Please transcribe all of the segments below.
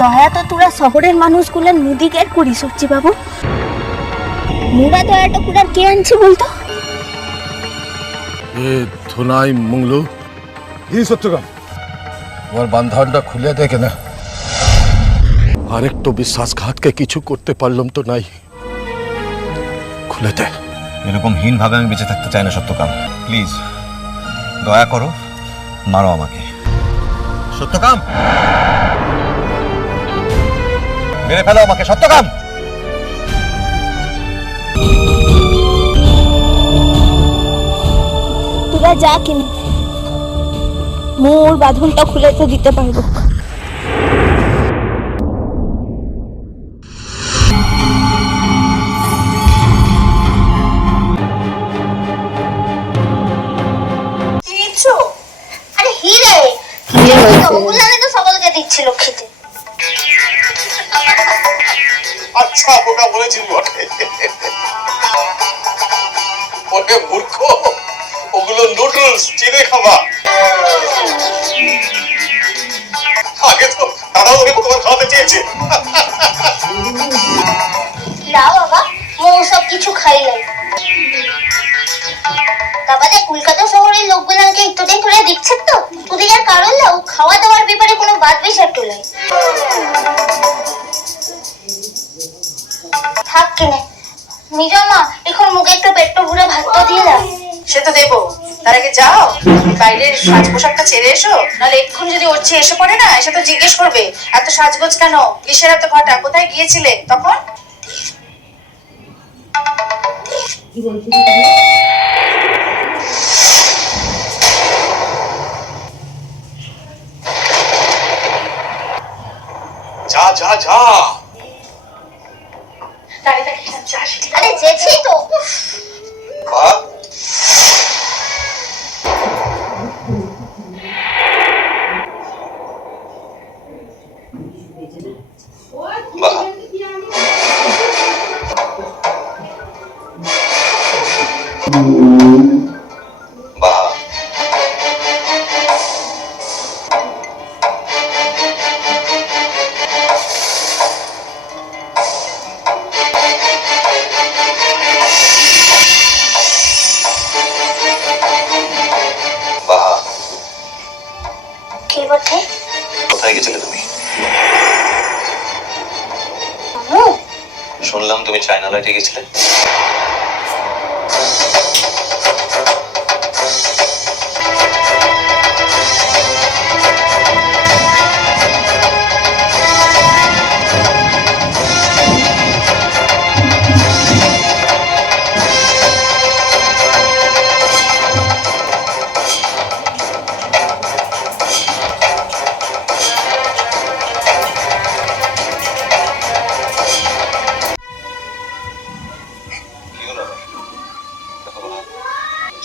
দয়া তো তোরা শহরের মানুষগুলোর মুদিকের করিস সচ্চি বাবু। মুরা দয়াটা কুড়ার কে আনছে বলতো? এ ধুনাই মুংলু এই সত্যকাম ওর বান্ধনটা খুলে দেখে না। আরেকটু বিশ্বাসঘাতকে কিছু করতে পারলাম তো নাই, খুলে দে। এরকম হীনভাবে আমি বেঁচে থাকতে চাই না সত্যকাম, প্লিজ দয়া করো, মারো আমাকে। সত্যকাম, মেরে ফেলো আমাকে সত্যকাম। তোরা যা কিনে মোর বাঁধনটা খুলে তো দিতে পারবো। আরে হিরে ওগুলো তো সকলকে দিচ্ছিল খেতে। আচ্ছা ওটা বলেছিল বটে। ওরে মূর্খ, ওগুলো নুডলস, চিড়ে খাবা। আগে তো দাদা ওকে তোমার খাওয়াতে চেয়েছে। না বাবা, মো সব কিছু খাই নাই। তারপরে কলকাতা শহরের লোকগুলোকে একটুদিন ধরে দিচ্ছে তো, ওদের আর কারণ না খাওয়া দাওয়ার ব্যাপারে কোনো বাদ বিচার তোলে। থাক কিনে মিজমা, এখন মুখে একটু পেট্ট ভরে ভাত তো দিয়ে দাও। সে তো দেবো, তার আগে যাও বাইরের সাজ পোশাকটা ছেড়ে এসো, নাহলে এক্ষুনি যদি ওর চেয়ে এসে পড়ে না, এসে তো জিজ্ঞেস করবে এত সাজগোজ কেন, কিসের এত ঘটা, কোথায় গিয়েছিলে তখন। যা যা যা। দাঁড়িয়ে থাকিস না, যা সেটি। আরে যেছি তো। বাহ বাহ বাহ। কি বটে? কোথায় গেছিলে তুমি? শুনলাম তুমি চায়না লাইটে গেছিলে।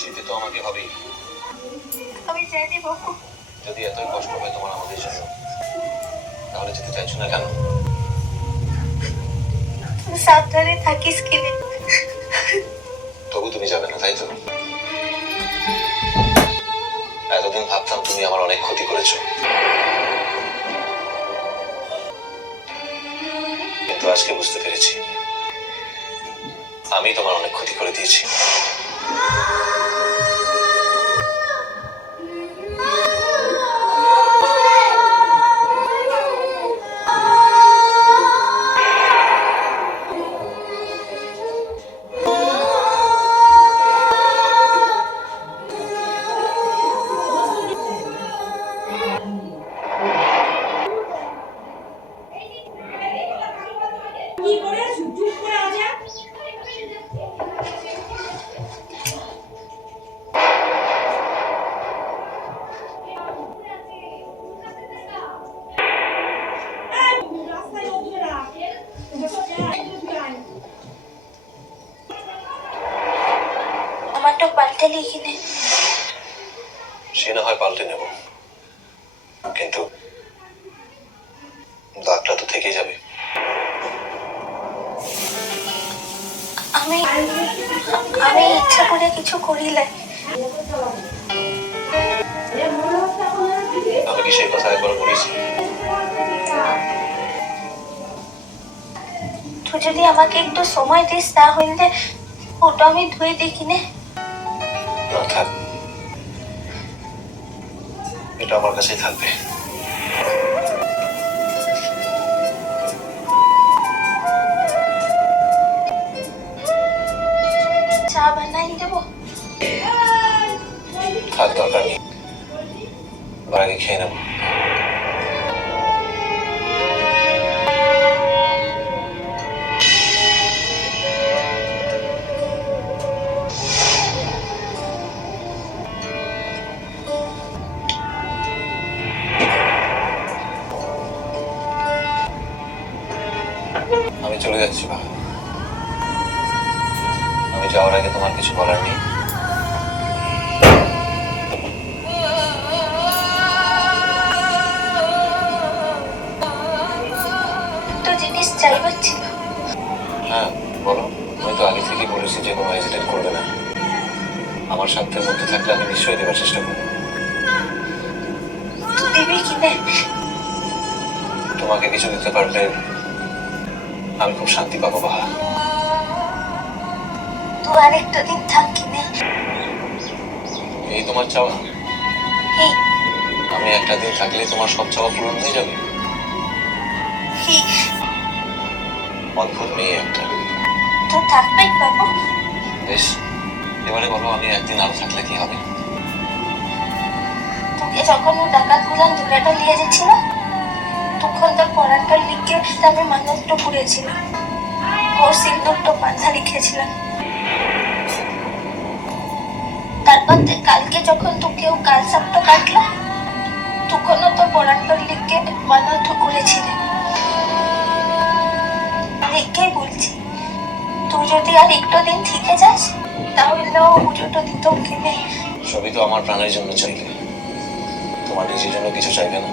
যেতে তো আমাকে হবেই। আমি জানি বাবু। যদি এতই কষ্ট হয় তোমার আমাদের জন্য, তাহলে যেতে চাইছো না কেন? তুই সাবধানে থাকিস কিনে। তবু তুমি যাবে না, তাই তো? এতদিন ভাবতাম তুমি আমার অনেক ক্ষতি করেছো, কিন্তু আজকে বুঝতে পেরেছি আমি তোমার অনেক ক্ষতি করে দিয়েছি। আমারটা পাল্টে লিখে নে। সে না হয় পাল্টে নেব, কিন্তু দাগটা তো থেকেই যাবে। আমি আমি ইচ্ছা করে কিছু করি নাই। আমি কি সেই কথা একবার বলেছি? তুই যদি আমাকে একটু সময় দিস তাহলে ওটা আমি ধুয়ে দেখি নে। না থাক, এটা আমার কাছেই থাকবে। চা বানাই দেবো? থাক, দরকার নেই, আগে খেয়ে নেবো। আমি চলে যাচ্ছি বাবা। আমি যাওয়ার আগে তোমার কিছু বলার নেই? তো জিনিস চাইবার ছিল। হ্যাঁ বলো। আমি তো আগে থেকেই বলেছি যে কোনো হেজিটেট করবে না। আমার সাধ্যের মধ্যে থাকলে আমি নিশ্চয়ই দেওয়ার চেষ্টা করবো। দিবি কিনে? তোমাকে কিছু দিতে পারলে আমি খুব শান্তি পাবো বাবা। তুই আরেকটা দিন থাক কিনে। এই তোমার চাওয়া? এই আমি একটা দিন থাকলে তোমার সব চাওয়া পূরণ হয়ে যাবে? এই অদ্ভুত মেয়ে একটা। তুই থাকবেই বাবু। বেশ, এবারে বলো আমি একদিন আরো থাকলে কি হবে? তোকে যখন ও ডাকাত গুলান দুলাটা নিয়ে যাচ্ছিল তখন তোর পড়াটার লিখে আমি মানবটা পুড়েছিলাম, ওর সিন্দুকটা বাঁধা লিখেছিলাম। তারপর কালকে যখন তোকে ও কাল সাপটা কাটলো তখনও তোর পড়াটার লিখে মানবটা করেছিলেন। লিখেই বলছি তুই যদি আর একটু দিন থেকে যাস তাহলে ও পুজোটা দিত কিনে। সবই তো আমার প্রাণের জন্য চাইলে, তোমার নিজের জন্য কিছু চাইবে না?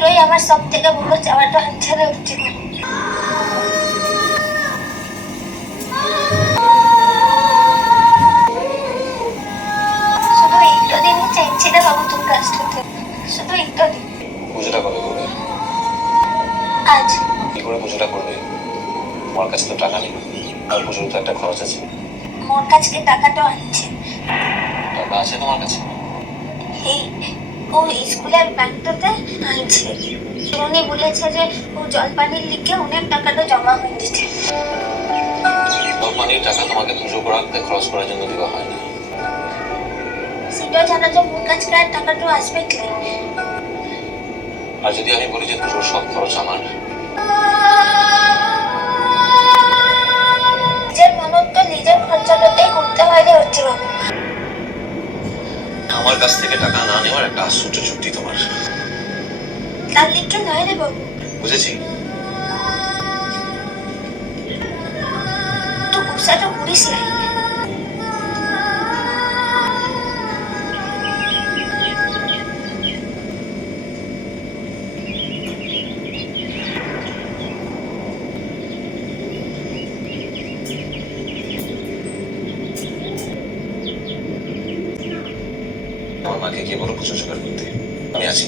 তুই আমার সব থেকে বড় চাওয়াটা ছেড়ে উঠছিল। শুধু একটু দিনই চাইছি না বাবু তোর কাজটাতে, শুধু একটু দিন। পুজোটা কবে করবে? আজ। কি করে পুজোটা করবে? আমার কাছে তো টাকা নেই, আর পুজোর তো একটা খরচ আছে। মোর কাছে টাকাটা আনছে। টাকা আছে তোমার কাছে? এই ও স্কুলের ব্যাংকটাতে আনছে। উনি বলেছে যে ও জলপানির লিখে অনেক টাকাটা জমা হয়ে দিচ্ছে। জলপানির টাকা তোমাকে পুজো করাতে খরচ করার জন্য দেওয়া হয় না। সেটা জানা যে মোর কাছে আর টাকাটা আসবে কি? আর যদি আমি বলি যে পুজোর সব খরচ আমার? নিজের মনত তো নিজের খরচাটাতেই করতে হয় রে হচ্ছে বাবু। আমার কাছ থেকে টাকা না নেওয়ার একটা আশ্চর্য চুক্তি তোমার। তার লিখে নয় রে বাবু। বুঝেছি। তুই গুসাটা করিস নাই। আমার মাকে গিয়ে বলো পুজো জোগাড় করতে, আমি আছি।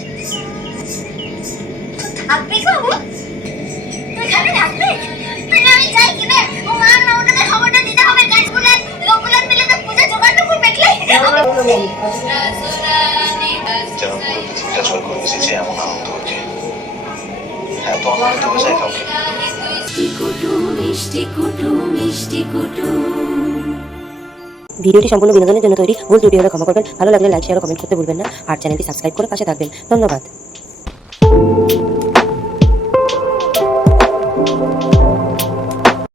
থাকবি বাবু? তুই খালি থাকবি? তাহলে আমি যাই কিনে ও মা না ওটাকে খবরটা দিতে হবে। গাছগুলার লোকগুলার মিলে তো পূজা জোগাড় করবে কি? যেন পুরো পৃথিবীটা জল করে এসেছে এমন আনন্দ হচ্ছে। হ্যাঁ তো আমার তো বোঝাই কাউকে। ভিডিওটি সম্পূর্ণ বিনোদনের জন্য তৈরি, ভুল ত্রুটি হলে ক্ষমা করবেন। ভালো লাগলে লাইক শেয়ার ও কমেন্ট করতে ভুলবেন না। আর চ্যানেলটি সাবস্ক্রাইব করে পাশে থাকবেন। ধন্যবাদ।